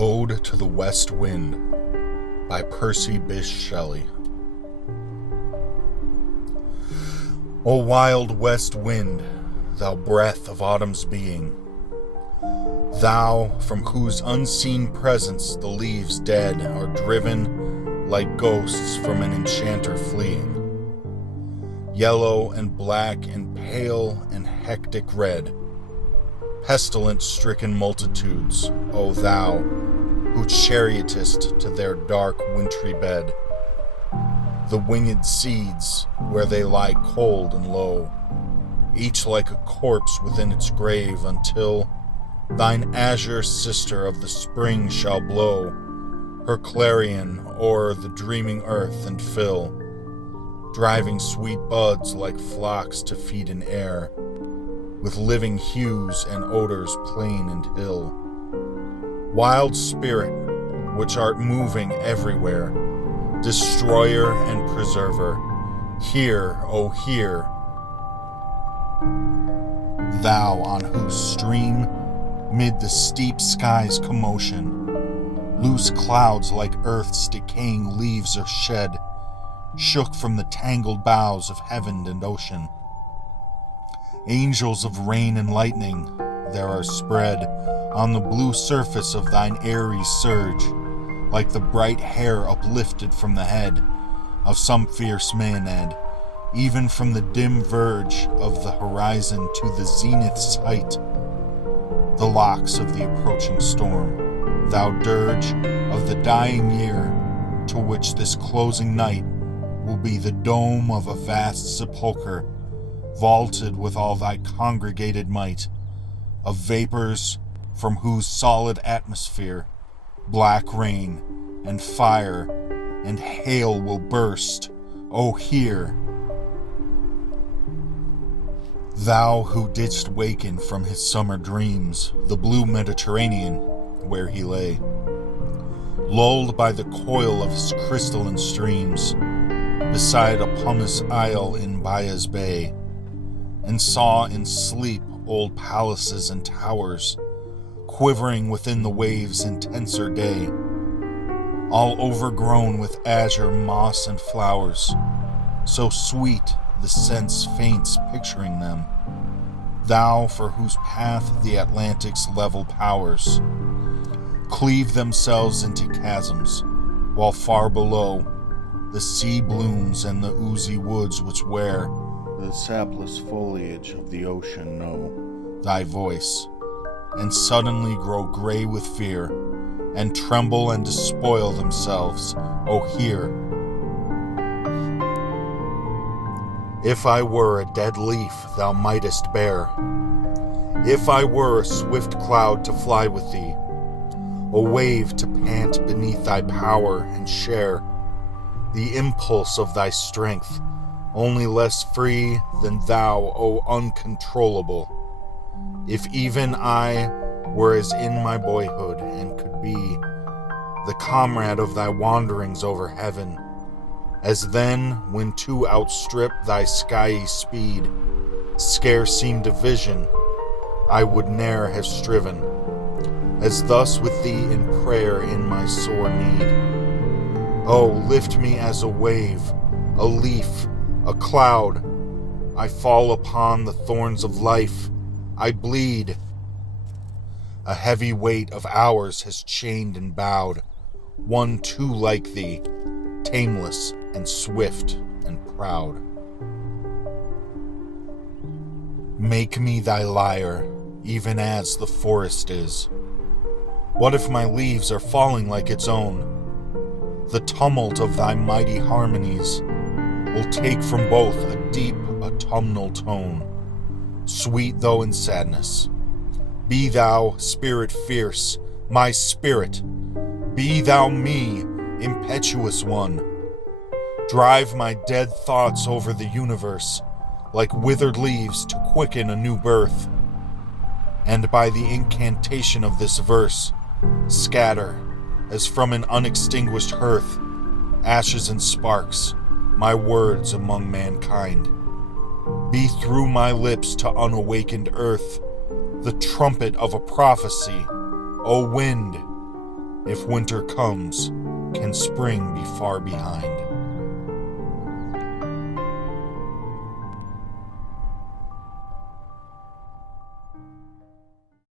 Ode to the West Wind by Percy Bysshe Shelley. O wild west wind, thou breath of autumn's being, thou from whose unseen presence the leaves dead are driven like ghosts from an enchanter fleeing, yellow and black and pale and hectic red, pestilence-stricken multitudes, O thou, who chariotest to their dark wintry bed, the winged seeds where they lie cold and low, each like a corpse within its grave, until thine azure sister of the spring shall blow her clarion o'er the dreaming earth and fill, driving sweet buds like flocks to feed in air, with living hues and odors plain and hill. Wild spirit, which art moving everywhere, destroyer and preserver, hear, O hear, thou on whose stream, mid the steep sky's commotion, loose clouds like earth's decaying leaves are shed, shook from the tangled boughs of heaven and ocean. Angels of rain and lightning there are spread on the blue surface of thine airy surge, like the bright hair uplifted from the head of some fierce Maenad, even from the dim verge of the horizon to the zenith's height, the locks of the approaching storm, thou dirge of the dying year, to which this closing night will be the dome of a vast sepulchre, vaulted with all thy congregated might, of vapors from whose solid atmosphere black rain and fire and hail will burst. O hear, thou who didst waken from his summer dreams the blue Mediterranean where he lay, lulled by the coil of his crystalline streams, beside a pumice isle in Baya's Bay, and saw in sleep old palaces and towers, quivering within the waves' intenser day, all overgrown with azure moss and flowers, so sweet the sense faints picturing them, thou for whose path the Atlantic's level powers cleave themselves into chasms, while far below the sea blooms and the oozy woods which wear the sapless foliage of the ocean know thy voice, and suddenly grow gray with fear, and tremble and despoil themselves. O hear, if I were a dead leaf thou mightest bear, if I were a swift cloud to fly with thee, a wave to pant beneath thy power and share the impulse of thy strength, only less free than thou, O uncontrollable. If even I were as in my boyhood, and could be the comrade of thy wanderings over heaven, as then when to outstrip thy skiey speed scarce seemed a vision, I would ne'er have striven, as thus with thee in prayer in my sore need. Oh, lift me as a wave, a leaf, a cloud. I fall upon the thorns of life, I bleed. A heavy weight of hours has chained and bowed one too like thee, tameless and swift and proud. Make me thy lyre, even as the forest is. What if my leaves are falling like its own? The tumult of thy mighty harmonies will take from both a deep autumnal tone, sweet though in sadness. Be thou, spirit fierce, my spirit. Be thou me, impetuous one. Drive my dead thoughts over the universe, like withered leaves to quicken a new birth. And by the incantation of this verse, scatter, as from an unextinguished hearth, ashes and sparks, my words among mankind. Be through my lips to unawakened earth the trumpet of a prophecy, O wind, If winter comes, can spring be far behind?